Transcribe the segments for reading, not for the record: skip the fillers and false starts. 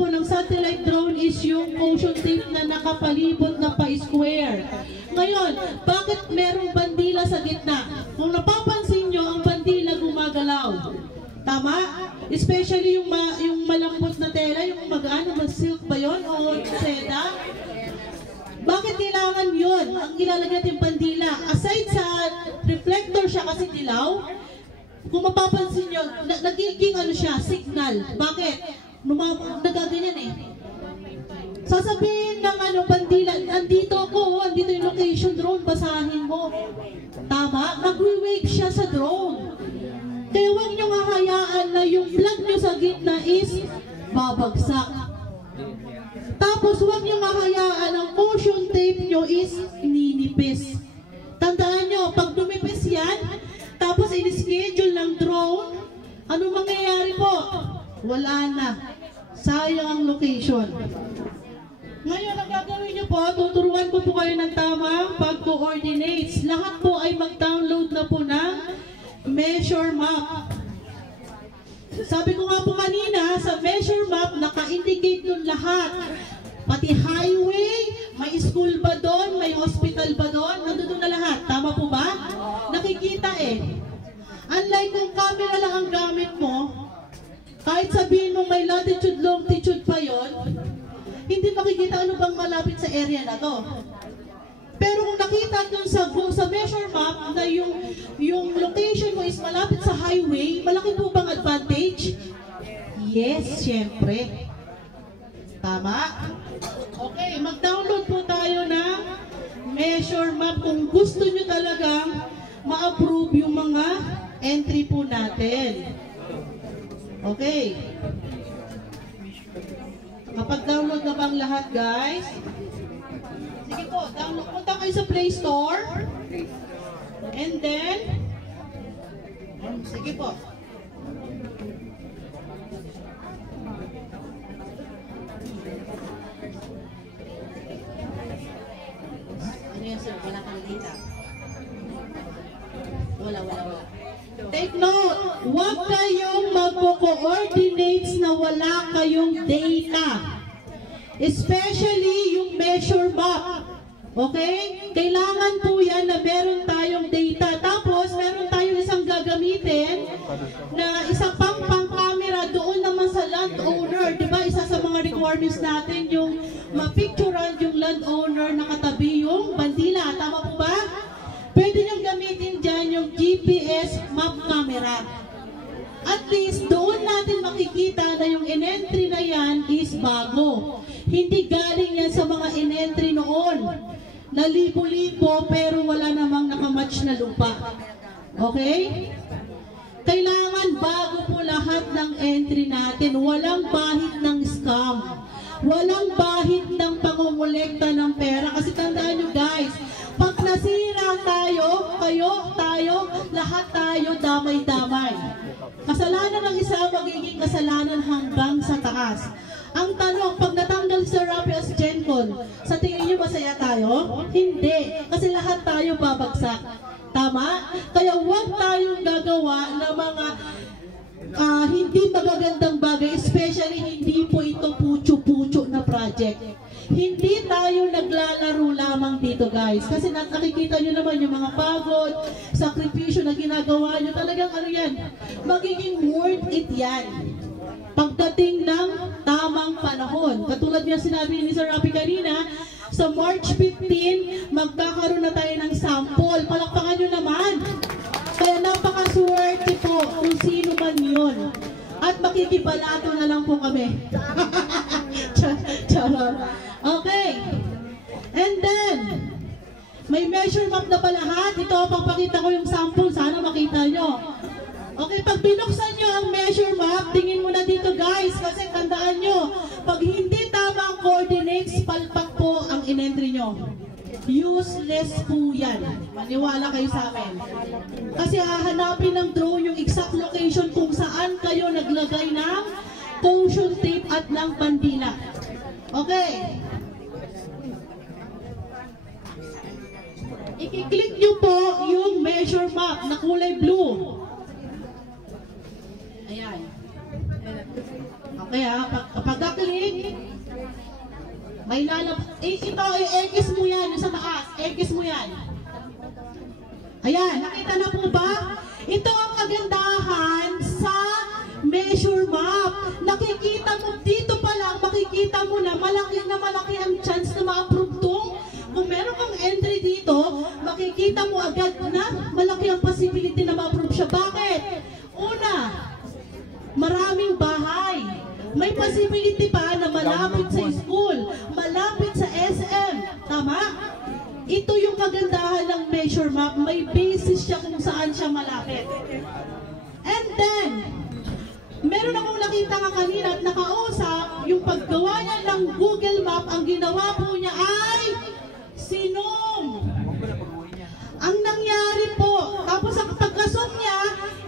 po ng satellite drone is yung motion tape na nakapalibot na pa-square. Ngayon, bakit merong bandila sa gitna? Kung napapansin nyo, ang bandila gumagalaw. Tama? Especially yung malambot na tela, yung silk ba yun? O seda? Bakit kailangan yun? Ang ilalagay natin bandila. Aside sa reflector siya kasi dilaw, kung mapapansin nyo, nagiging signal. Bakit? Nagaganyan eh. Sasabihin ng bandila, andito ako, andito yung location drone, basahin mo. Tama? Nag-wave siya sa drone. Kaya huwag nyo nga hayaan na yung plug nyo sa gitna is babagsak. Tapos huwag nyo nga hayaan ang motion tape nyo is ninipis. Tandaan nyo, pag dumipis yan, tapos in-schedule ng drone, ano mangyayari po? Wala na. Sayang ang location. Ngayon, ang gagawin nyo po, tuturuan ko po kayo ng tamang pag-coordinates. Lahat po ay mag-download na po ng measure map. Sabi ko nga po kanina, sa measure map, naka-indicate nun lahat. Pati highway, may school ba doon, may hospital ba doon, nandun na lahat. Tama po ba? Nakikita eh. Unlike kung camera lang ang gamit mo, kahit sabihin mo may latitude, longitude pa yon, hindi makikita ano bang malapit sa area na to. Pero kung nakita dun sa measure map na yung location mo is malapit sa highway, malaki po bang advantage? Yes, syempre. Tama? Okay, mag-download po tayo ng measure map kung gusto nyo talagang ma-approve yung mga entry po natin. Okay. Kapag download na bang lahat, guys? Sige po, download. Punta kayo sa Play Store. And then, sige po. Ano yan, sir? Wala kang data. Wala. Take note, huwag kayong magpo-coordinates na wala kayong data. Especially yung measure map. Okay? Kailangan po yan na meron tayong data. Tapos, meron tayong isang gagamitin na isang pang-camera doon naman sa landowner. Diba? Isa sa mga requirements natin yung mapicturan yung landowner na katabi yung bandila. Tama po ba? Pwede nyo gamitin dyan yung GPS map camera. At least doon natin makikita na yung in-entry na yan is bago. Hindi galing yan sa mga in-entry noon. Na lipo-lipo pero wala namang nakamatch na lupa. Okay? Kailangan bago po lahat ng entry natin. Walang bahid ng scam. Walang bahid ng pangungulekta ng pera. Kasi tandaan nyo guys, pag nasira tayo, tayo, lahat tayo damay-damay. Kasalanan ng isa, magiging kasalanan hanggang sa taas. Ang tanong, pag natanggal si Rafi as GenCon, sa tingin niyo masaya tayo? Hindi. Kasi lahat tayo babagsak. Tama? Kaya huwag tayong gagawa ng mga hindi magagandang bagay, especially hindi po ito pucho-pucho na project. Hindi tayo naglalaro lamang dito guys. Kasi nakikita nyo naman yung mga pagod, sakripisyo na ginagawa nyo. Talagang ano yan, magiging worth it yan. Pagdating ng tamang panahon. Katulad niya sinabi ni Sir Rafi kanina, sa March 15, magkakaroon na tayo ng sample. Palakpakan nyo naman. Kaya napakaswerte po kung sino man yun. At makikibalato na lang po kami. Charot. Okay. And then, may measure map na ba lahat? Ito, papakita ko yung sample. Sana makita nyo. Okay, pag binuksan nyo ang measure map, tingin mo na dito guys. Kasi tandaan nyo, pag hindi tama ang coordinates, palpak po ang in-entry nyo. Useless po yan. Maniwala kayo sa amin. Kasi hahanapin ng drone yung exact location kung saan kayo naglagay ng caution tape at ng bandila. Okay. I-click nyo po yung measure map na kulay blue. Ayan. Okay ha, pagka-click, May ito, X mo yan, yung sa taas. X mo yan. Ayan, nakita na po ba? Ito ang kagandahan sa measure map. Nakikita mo, dito pa lang, makikita mo na malaki ang chance na ma-approve tong. Kung meron kang entry dito, makikita mo agad na malaki ang possibility na ma-approve siya. Bakit? Una, maraming bahay. May possibility pa na malapit sa school, malapit sa SM. Tama? Ito yung kagandahan ng measure map. May basis siya kung saan siya malapit. And then, meron akong nakita nga kanina at nakausap, yung paggawa niya ng Google Map, ang ginawa po niya ay sinom. Ang nangyari po, tapos ang pagkasum niya,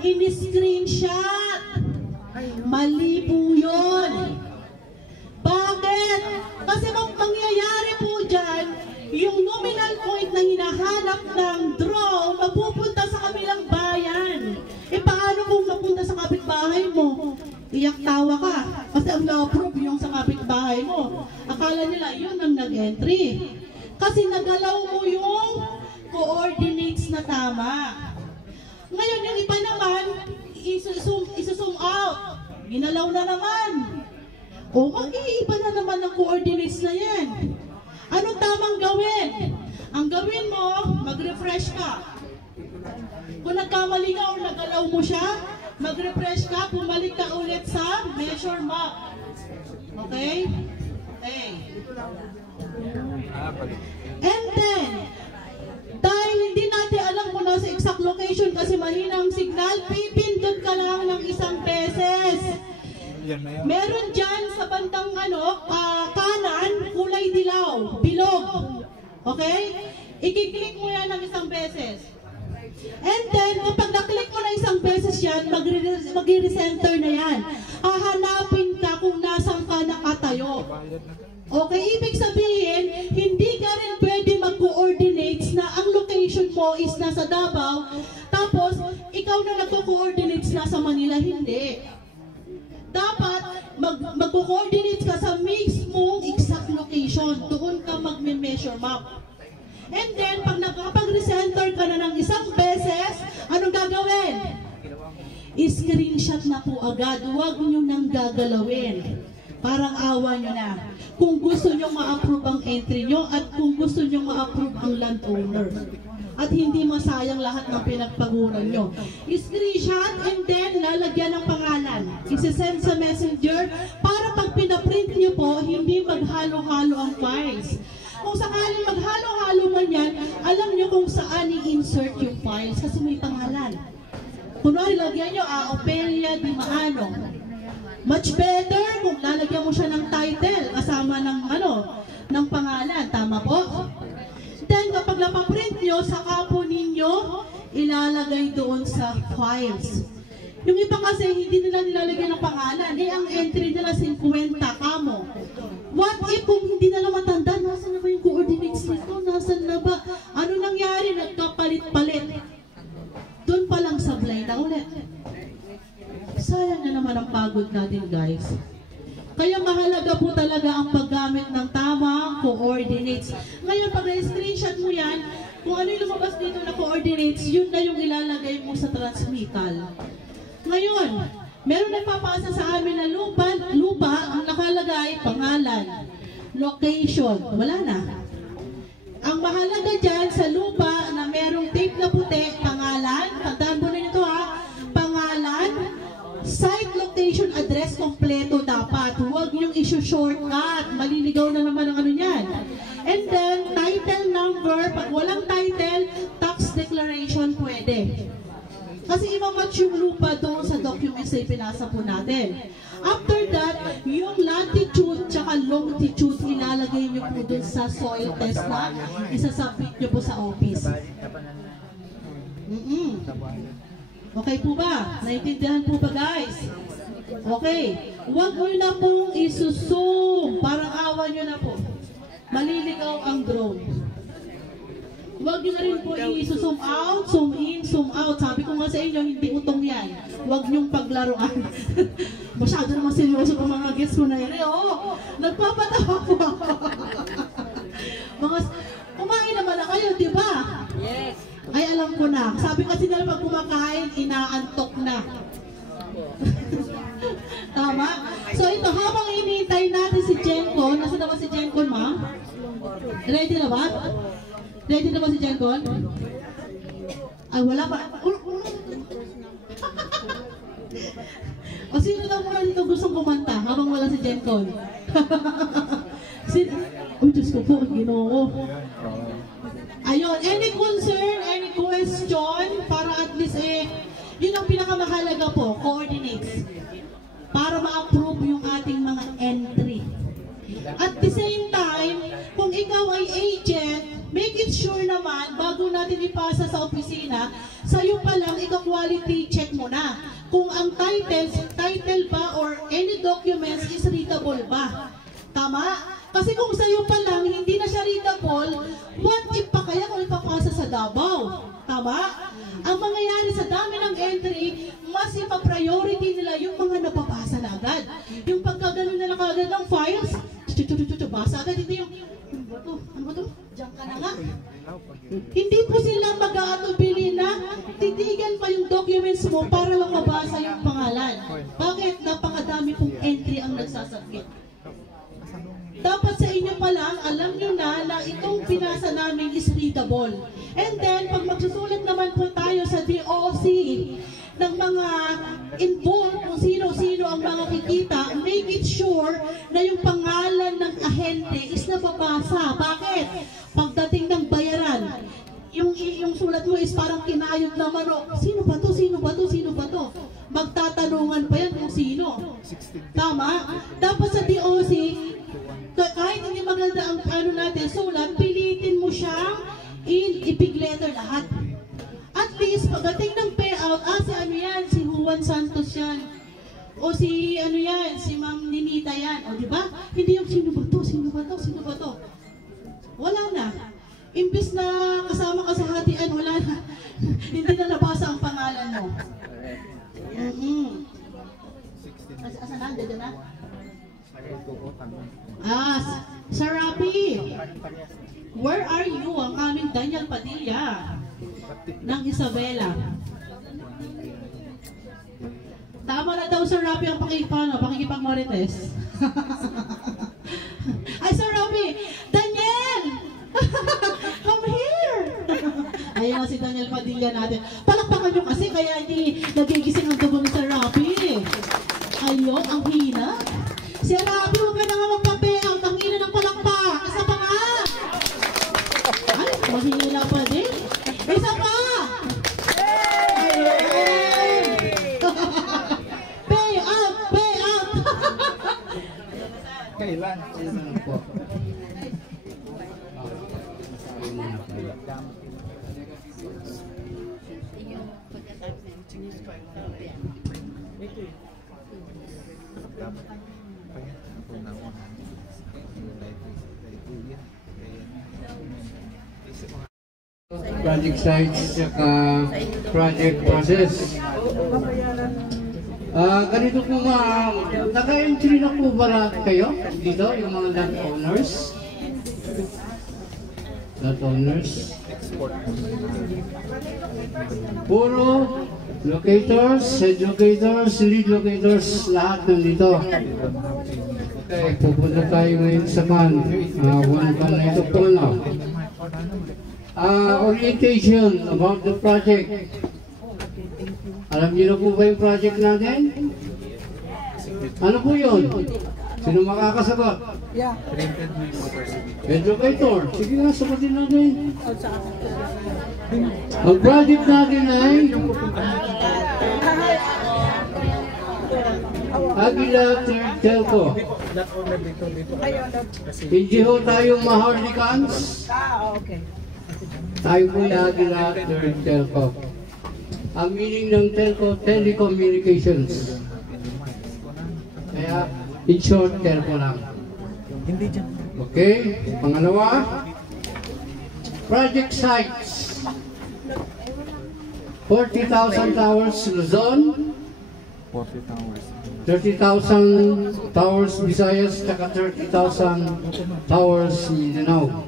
in-screenshot. Mali po yun. Bakit? Kasi mangyayari po dyan, yung nominal point na hinahanap ng draw, mapupunta sa kabilang bayan. E paano kung mapunta sa kapitbahay mo? Iyak tawa ka. Kasi ang na-approve yung sa kapitbahay mo. Akala nila yun ang nag-entry. Kasi nagalaw mo yung coordinates na tama. Ngayon yung iba naman, isusum out. Ginalaw na naman. O mag-iiba na naman ang coordinates na yan. Anong tamang gawin? Ang gawin mo, mag-refresh ka. Kung nagkamali ka o nagalaw mo siya, mag-refresh ka, pumalik ka ulit sa measure map. Okay? Okay. And then, dahil hindi natin alam kung nasa exact location kasi mahina ang signal, pipindot ka lang ng isang beses. Meron dyan sa bandang kanan, kulay dilaw, bilog. Okay? I-click mo yan ng isang beses. And then, kapag na-click mo na isang beses yan, mag-recenter na yan. Hahanapin ka kung nasan ka nakatayo. Okay, ibig sabihin, hindi ka rin pwede mag-coordinates na ang location mo is nasa Davao, tapos ikaw na nagko-coordinates nasa Manila, hindi. Dapat mag-coordinates ka sa mismong exact location, doon ka mag-measure map. And then, pag nakapag-recenter ka na ng isang beses, anong gagawin? I-screenshot na po agad, huwag nyo nang gagalawin. Parang awa nyo na. Kung gusto nyo ma-approve ang entry nyo at kung gusto nyo ma-approve ang landowner. At hindi masayang lahat ng pinagpaguran nyo. I-screenshot and then lalagyan ng pangalan. I-send sa messenger para pag pinaprint nyo po, hindi maghalo-halo ang files. Kung sakaling maghalo-halo man yan, alam nyo kung saan i-insert yung files kasi may pangalan. Kunwari, lagyan nyo, Opelia Di Maano. Much better kung lalagyan mo siya ng title kasama ng ng pangalan. Tama po? Then, kapag napaprint nyo, saka po ninyo ilalagay doon sa files. Yung iba kasi, hindi nila nilalagyan ng pangalan. Ang entry nila 50 kamo. What if kung hindi nila matanda, nasan na ba yung coordinates nito? Nasan na ba? Ano nangyari? Nagkapalit-palit. Doon pa lang sablay na ulit. Sayang na naman ang pagod natin, guys. Kaya mahalaga po talaga ang paggamit ng tamang coordinates. Ngayon, pag na-screenshot mo yan, kung ano yung lumabas dito na coordinates, yun na yung ilalagay mo sa transmittal. Ngayon, meron nagpapasa sa amin na lupa, ang nakalagay, pangalan, location, wala na. Ang mahalaga dyan sa lupa na merong tape na puti, pangalan, tandaan mo na nyo ito ha, pangalan, site location address kompleto dapat. Huwag yung issue shortcut. Maliligaw na naman ang yan. And then, title number. Pag walang title, tax declaration pwede. Kasi imamatch yung lupa doon sa documents na ipinasa po natin. After that, yung latitude tsaka longitude ilalagay nyo po doon sa soil test na isasubmit nyo po sa office. Okay po ba? Naintindihan po ba, guys? Okay. Huwag nyo na pong isusum. Parang awa nyo na po. Maliligaw ang drone. Huwag nyo na rin po isusum out, zoom in, zoom out. Sabi ko nga sa inyo, hindi utong yan. Huwag nyong paglaruan. Masyado naman seryoso pa mga guests ko na yan. Nagpapatawa po ako. Mga, kumain naman na kayo, di ba? Yes. Ay, alam ko na. Sabi kasi nila pag kumakain, inaantok na. Tama? So ito, habang hinihintay natin si Jencon, nasa na ba si Jencon, ma'am? Ready na ba? Ready na ba si Jencon? Ay, wala pa. O sino lang muna dito gustong kumanta habang wala si Jencon? Uy, Diyos ko po, Ginoo. Ayun, any concern, any question, para at least yun ang pinakamahalaga po, coordinates. Para ma-approve yung ating mga entry. At the same time, kung ikaw ay agent, make it sure naman, bago natin ipasa sa opisina, sa'yo pa lang, ika-quality check mo na. Kung ang title ba or any documents is readable ba. Tama? Kasi kung sa'yo pa lang, hindi na siya readable, what if pa kaya kung ipapasa sa Davao? Tama? Ang mangyayari sa dami ng entry, mas ipa-priority nila yung mga napapasa na agad. Yung pagkaganon nila kagad ng files, basa agad, hindi yung, ano ba to? Diyan ka na nga. Hindi po sila mag-aatubili na titigan pa yung documents mo para lang mabasa yung pangalan. Bakit? Napakadami pong entry ang nagsasabit. Dapat sa inyo pa lang, alam nyo na itong pinasa namin is readable. And then, pag magsusulat naman po tayo sa DOC ng mga involved, kung sino-sino ang mga kikita, make it sure na yung pangalan ng ahente is nababasa. Bakit? Pagdating ng bayaran, yung sulat mo is parang kinayod naman, sino ba to? Sino ba to? Sino ba to? Magtatanungan pa yan kung sino. Tama? Dapat sa DOC, kahit hindi maganda ang ano natin, sulat, pilitin mo siyang i-big letter lahat. At least, pagdating ng payout, si ano yan, si Juan Santos yan. O si ano yan, si Ma'am Ninita yan. O diba? Hindi yung sino ba to? Sino ba to? Sino ba to? Wala na. Imbis na kasama ka sa hatian, wala na. Hindi na nabasa ang pangalan mo. Asa na? Dito na? Sir Rapi, where are you? Ang aming Daniel Padilla ng Isabela. Tama na daw, Sir Rapi, ang pakikipag-marites. Ay, Sir Rapi, Daniel! Come here! Ayan na si Daniel Padilla natin. Palakpakan nyo kasi, kaya hindi nagigising ang tubo ni Sir Rapi. Ayun, ang hina. Si Rapi, huwag ka na nga magpapeang. Ang hina ng palakpak. Isa pa nga. Ay, mahina pa din. Isa pa. Pay up, pay up. Kailan? Po. Project sites at project process. Ganito po ma'am, naka-entry na po ba kayo dito, yung mga landowners? Landowners? Puro locators, head locators, lead locators, lahat nandito. Okay, pupunta tayo ngayon sa van. One van na ito po na. Orientation about the project. Alam niyo na po ba yung project natin? Ano po yun? Sino makakasagot? Yeah. Educator. Sige nga, sagutin natin. Ang project natin ay Aguila Third Telco. Hindi ho tayong Maharlikans. Okay. Tayo po yung Aguila Third Telco. Ang meaning ng telco, telecommunications. Kaya, in short, telco lang. Okay, pangalawa, project sites. 40,000 towers Luzon, 30,000 towers Visayas, saka 30,000 towers Mindanao.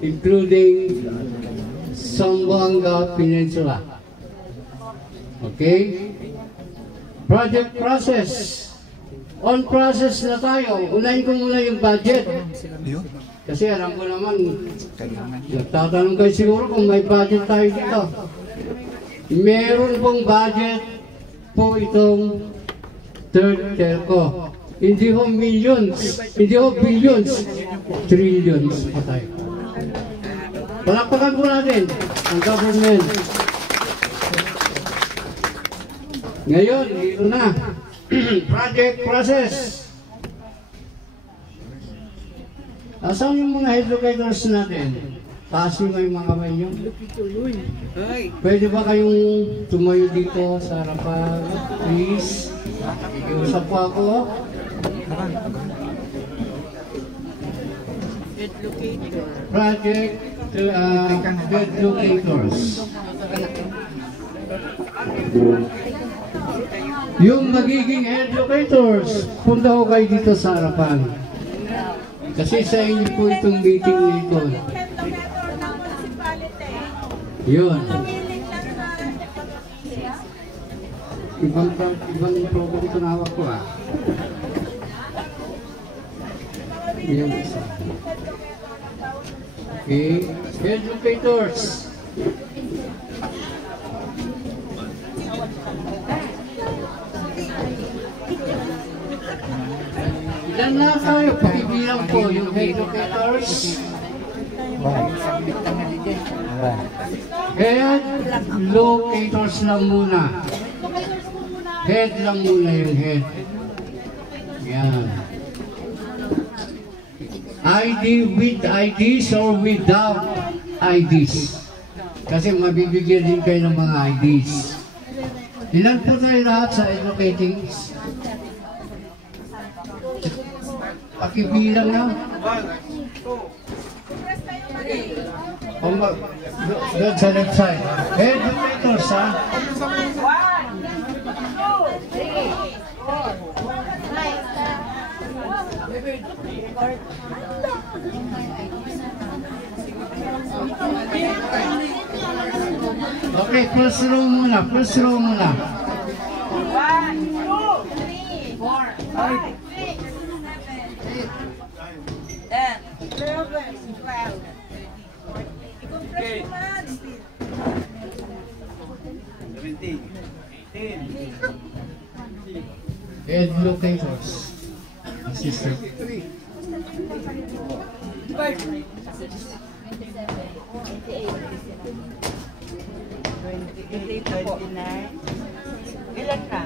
including Zamboanga Peninsula. Okay? Project process. On process na tayo. Unahin ko muna yung budget. Kasi alam ko naman, nagtatanong kayo siguro kung may budget tayo dito. Meron pong budget po itong third telco. Hindi ho millions, hindi ho billions, trillions pa tayo. Palakpakan po natin ang government. Ngayon, dito na. Project process. Asan yung mga educators natin? Taas yung mga kamay nyo. Pwede ba kayong tumayo dito sa harapan? Please. Ikiusap po ako. Project educators. Yung magiging educators, punta ko kayo dito sa harapan. Kasi sa inyo po itong meeting nito. Yun. Ibang program ito na hawak ko Yan isa. Okay. Educators. Ilan na tayo? Pakibilang po yung educators. Head locators lang muna. Head lang muna yung head. Yan. ID with IDs or without IDs. Kasi mabibigyan din kayo ng mga IDs. Ilan po tayo lahat sa educating? Pakibilang na. Doon sa left side. Educators, ha? 1, 2, 3. Okay, first row muna. 1, 2, 3, 4, 5, 6, 7, 11, 12. Okay. 17, 18. Educators. Assistant. 29. Ilan ka?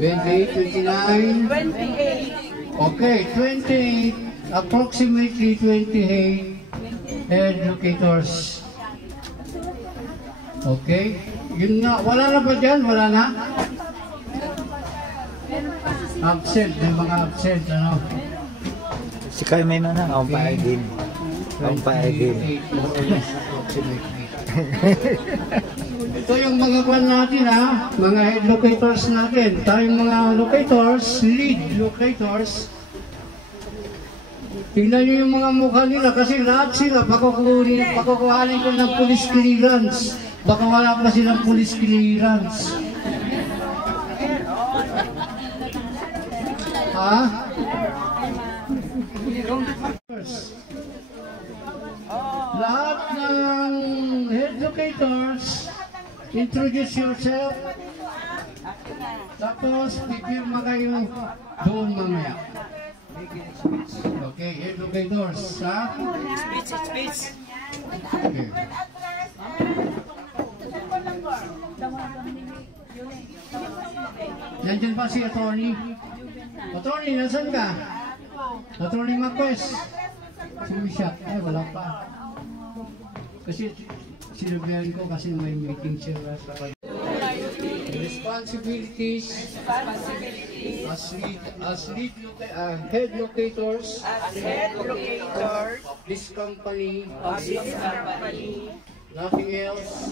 28, 29. 28. Okay, 28. Approximately 28 educators. Okay. Yun na. Wala na ba dyan? Wala na? Absent. May mga absent. Ano? Si Carmen na ang paigin. Ang paigin. Ito yung mga kwan natin ha, mga educators natin. Tayong mga locators, lead locators. Tingnan nyo yung mga mukha nila kasi lahat sila pakukuhanin ko ng police clearance. Baka wala pa silang police clearance. Ha? Lahat ng educators, introduce yourself. Tapos, pipirma kayo doon mamaya. Okay, educators, ha? Speech. Okay. Nandiyan pa si attorney. Attorney, nasan ka? Attorney Marquez. Sumisya. Ay, wala pa. Kasi sinabihan ko kasi may meeting sila sa kanya. Responsibilities as head locators of this company, nothing else,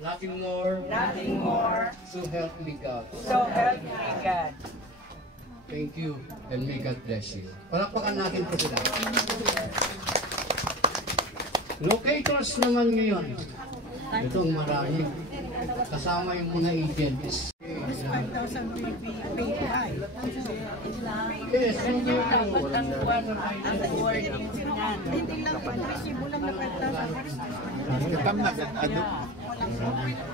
nothing more, so help me God. Thank you and may God bless you. Palakpakan natin po sila. Locators naman ngayon. Itong marami. Kasama yung mga agents. This 5,000 will be paid high. Yes, Ang wording niyan. Hindi lang resibo lang na 5,000. Katam na, ano?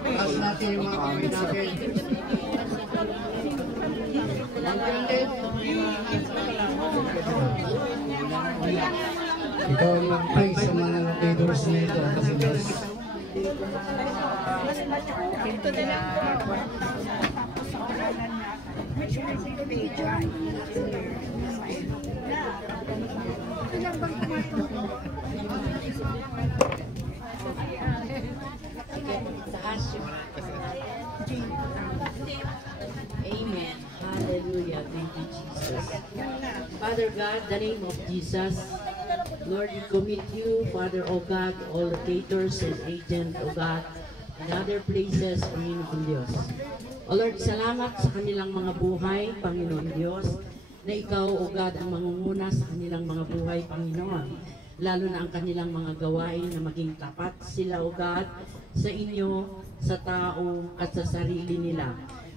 taas natin yung mga kami natin. Ang galit. Ikaw ang mag-pray sa mga locators nito kasi mas Ito na lang po. Tapos sa pangalan niya, which will be paid high. Ito lang bang tumatulong? Amen. Hallelujah. Thank you, Jesus. Father God, the name of Jesus, Lord, we commit you, Father, O God, all locators and agents, O God, and other places, Panginoon Diyos. O Lord, salamat sa kanilang mga buhay, Panginoon Diyos, na ikaw, O God, ang mangunguna sa kanilang mga buhay, Panginoon. Lalo na ang kanilang mga gawain na maging tapat sila, O God, sa inyo, sa tao, at sa sarili nila.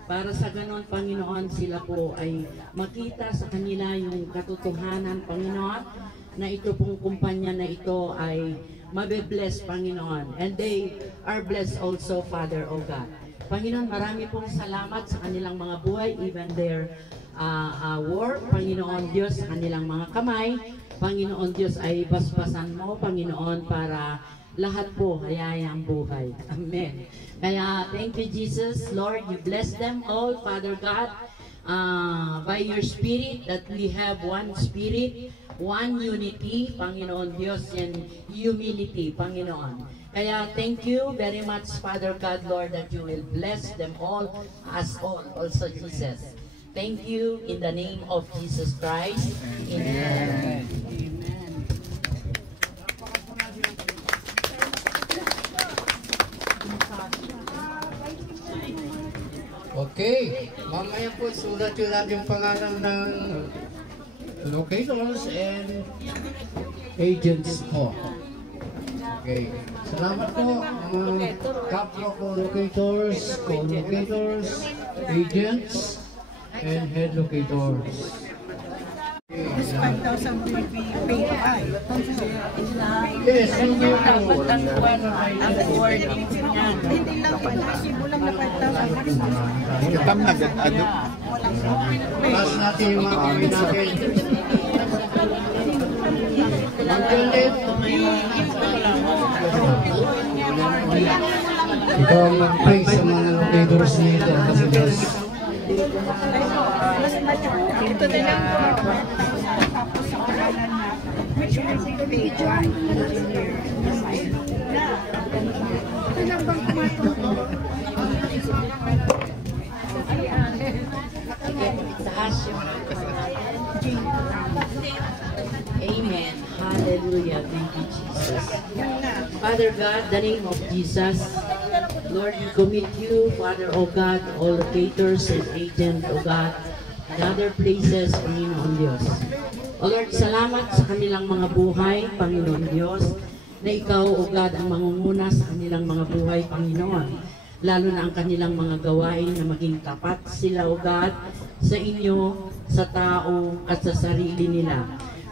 Para sa ganon, Panginoon, sila po ay makita sa kanila yung katotohanan, Panginoon, na ito pong kumpanya na ito ay mabe-bless, Panginoon. And they are blessed also, Father, O God. Panginoon, marami pong salamat sa kanilang mga buhay, even their work, Panginoon Diyos, sa kanilang mga kamay. Panginoon Diyos ay basbasan mo, Panginoon, para lahat po hayayang buhay. Amen. Kaya, thank you, Jesus. Lord, you bless them all, Father God, by your Spirit, that we have one Spirit, one unity, Panginoon Diyos, and humility, Panginoon. Kaya, thank you very much, Father God, Lord, that you will bless them all, us all, also Jesus. Thank you in the name of Jesus Christ. Amen. okay. Mamaya po sulat yun natin yung pangalan ng locators and agents po. Okay. Salamat po mga kapwa ko locators, co-locators, agents, and head locators. This 5,000 will be paid high. Yes, thank you. Ang wording niyan. Hindi lang resibo lang na 5,000. Katam na, ano? Taas natin yung mga kami natin. Ang galit. Ikaw ang mag-pray sa mga locators nito kasi mas Ito na lang po. Tapos sa pangalan niya, which will be paid high. Ito lang bang tumatulong? Amen. Hallelujah. Thank you, Jesus. Father God, the name of Jesus, Lord, we commit you, Father, O God, all locators and agents, O God, and other places, Panginoon Diyos. O Lord, salamat sa kanilang mga buhay, Panginoon Diyos, na ikaw, O God, ang mangunguna sa kanilang mga buhay, Panginoon. Lalo na ang kanilang mga gawain na maging tapat sila, O God, sa inyo, sa tao, at sa sarili nila.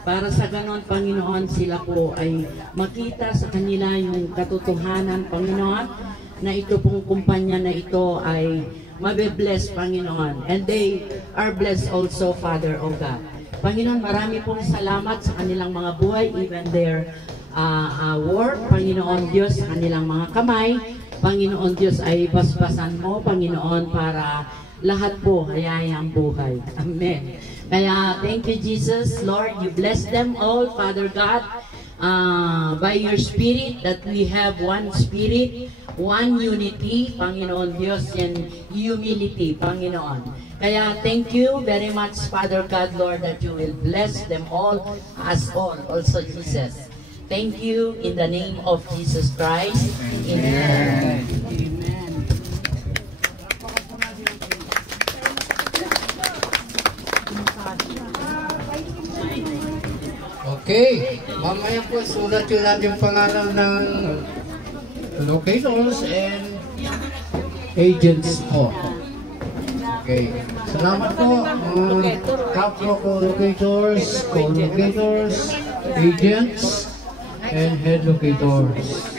Para sa ganon, Panginoon, sila po ay makita sa kanila yung katotohanan, Panginoon, na ito pong kumpanya na ito ay mabe-bless, Panginoon. And they are blessed also, Father, O God. Panginoon, marami pong salamat sa kanilang mga buhay, even their work, Panginoon Diyos, sa kanilang mga kamay. Panginoon Diyos ay basbasan mo, Panginoon, para lahat po hayayang buhay. Amen. Kaya, thank you, Jesus. Lord, you bless them all, Father God, by your Spirit, that we have one Spirit, one unity, Panginoon Diyos, and humility, Panginoon. Kaya, thank you very much, Father God, Lord, that you will bless them all, us all, also Jesus. Thank you in the name of Jesus Christ. Amen. okay. Mamaya po, sulat yun natin yung pangalan ng locators and agents po. Okay. Salamat po, co-locators, agents, and head locators.